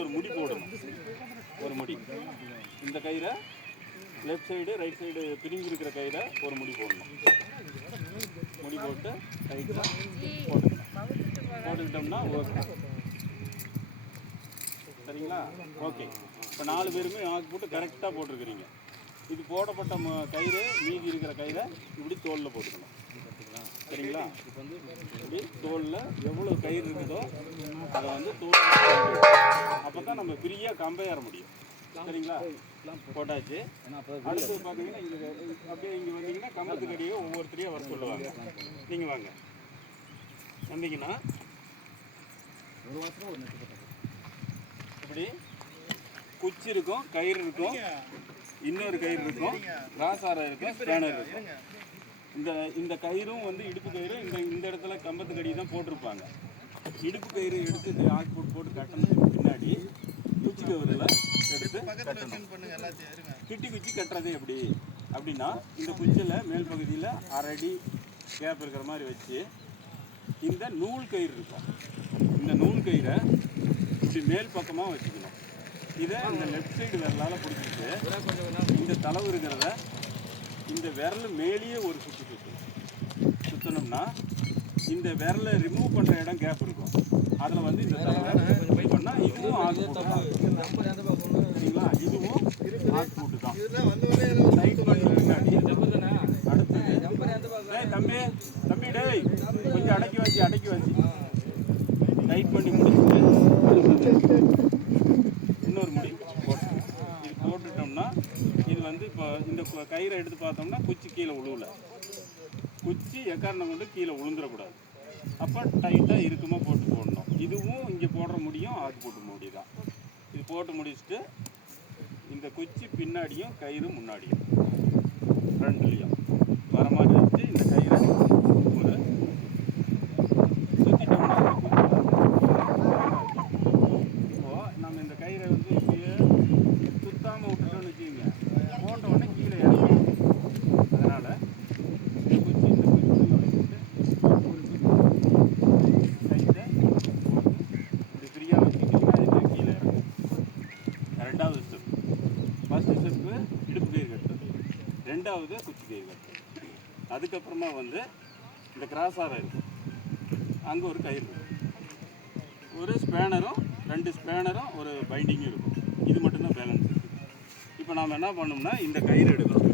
ஒரு முடி போடணும். ஒரு முடி இந்த கயிறை லெஃப்ட் சைடு ரைட் சைடு பிரிஞ்சு இருக்கிற கயிறை ஒரு முடி போடணும். முடி போட்டு டைட்டாக போட்டுக்கிட்டோம்னா ஓகே. சரிங்களா? ஓகே. இப்போ 4 பேருமே ஆக்கு போட்டு கரெக்டாக போட்டிருக்கிறீங்க. இது போடப்பட்ட கயிறு மீதி இருக்கிற கயிறை இப்படி தோலில் போட்டுக்கணும். சரிங்களா? இப்படி தோலில் எவ்வளோ கயிறு இருக்குதோ அதை வந்து தோல் அப்போ தான் நம்ம ஃப்ரீயாக கம்பை ஏற முடியும். சரிங்களா? போட்டாச்சு. அடுத்து பார்த்தீங்கன்னா இங்கே அப்படியே இங்கே வந்தீங்கன்னா கம்பத்துக்கு அடியே ஒவ்வொருத்தரையும் வர சொல்லுவாங்க. நீங்கள் வாங்க வந்தீங்கன்னா இப்படி குச்சி இருக்கும், கயிறு இருக்கும், இன்னொரு கயிறு இருக்கும், ராசாரம் இருக்கும், ஸ்பேனர் இருக்கும். இந்த கயிறும் வந்து இடுப்பு கயிறு இந்த இடத்துல கம்பத்துக்கு அடி தான் போட்டிருப்பாங்க. இடுப்பு கயிறு எடுத்து ஆக்கு போட்டு கட்டணுக்கு பின்னாடி குச்சி கயிறுல எடுத்து கட்டணும். கிட்டி குச்சி கட்டுறது எப்படி அப்படின்னா இந்த குச்சியில் மேல் பகுதியில் 1/2 அடி கேப் இருக்கிற மாதிரி வச்சு இந்த நூல் கயிறு இருக்கும். இந்த நூல் கயிறை இப்படி மேல் பக்கமாக வச்சுக்கணும். இதை இந்த லெஃப்ட் சைடு விரலால் பிடிச்சிட்டு இந்த தளவு இருக்கிறத இந்த விரல் மேலேயே ஒரு சுற்றணும்னா இந்த விரலை ரிமூவ் பண்ணுற இடம் கேப் இருக்கும். அதில் வந்து இந்த தளவை பண்ணால் இதுவும் ஆக்கு போட்டு தான். சரிங்களா? இதுவும் ஆக்கு போட்டு தான். டைட் பண்ண பின்னாடி அடுத்தது தம்பி தம்பி டேய் கொஞ்சம் அடக்கி வச்சு டைட் பண்ணி முடிச்சுட்டு இன்னொரு முடி போட்டு இது போட்டுட்டோம்னா இது வந்து இப்போ இந்த கயிறை எடுத்து பார்த்தோம்னா குச்சி கீழே உழுவல. குச்சி எக்காரணம் கொண்டு கீழே உளுந்துடக்கூடாது. அப்போ டைட்டாக இருக்குமா போட்டு போடணும். இதுவும் இங்கே போடுற முடியும் ஆக்கு போட்டு முடி தான். இது போட்டு முடிச்சுட்டு இந்த குச்சி பின்னாடியும் கயிறு முன்னாடியும் ஃப்ரண்ட்லேயும் வர மாதிரி வச்சு இந்த கயிறை ஒரு சுற்றிட்டோம்னா இப்போது நம்ம இந்த கயிறை வந்து இப்படியே சுத்தாமல் விட்டுட்டோம்னு வச்சுக்கோங்க, போட்ட உடனே கீழே இறங்கணும். அதனால் இந்த குச்சி கைத்தை இப்படி ஃப்ரீயாக வச்சுக்கிட்டோம்னா இது கீழே இறங்கும். ரெண்டாவது ஸ்டெப். ஃபஸ்ட்டு ஸ்டெப்பு இடுப்பு கயிறு கட்டுறது, ரெண்டாவது குச்சி கயிறு கட்டுறது. அதுக்கப்புறமா வந்து இந்த கிராஸாரம் இருக்கும், அங்கே ஒரு கயிறு இருக்கும், ஒரு ஸ்பேனரும் 2 ஸ்பேனரும் ஒரு பைண்டிங்கும் இருக்கும். இது மட்டும்தான் பேலன்ஸ் இருக்குது. இப்போ நாம் என்ன பண்ணோம்னா இந்த கயிறு எடுக்கிறோம்.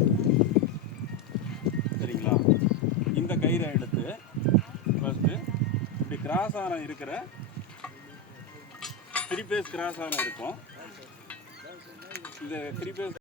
சரிங்களா? இந்த கயிறை எடுத்து ஃபஸ்ட்டு இப்படி கிராஸாரம் இருக்கிற 3 பேஸ் கிராஸாரம் இருக்கும். இந்த 3 பேஸ்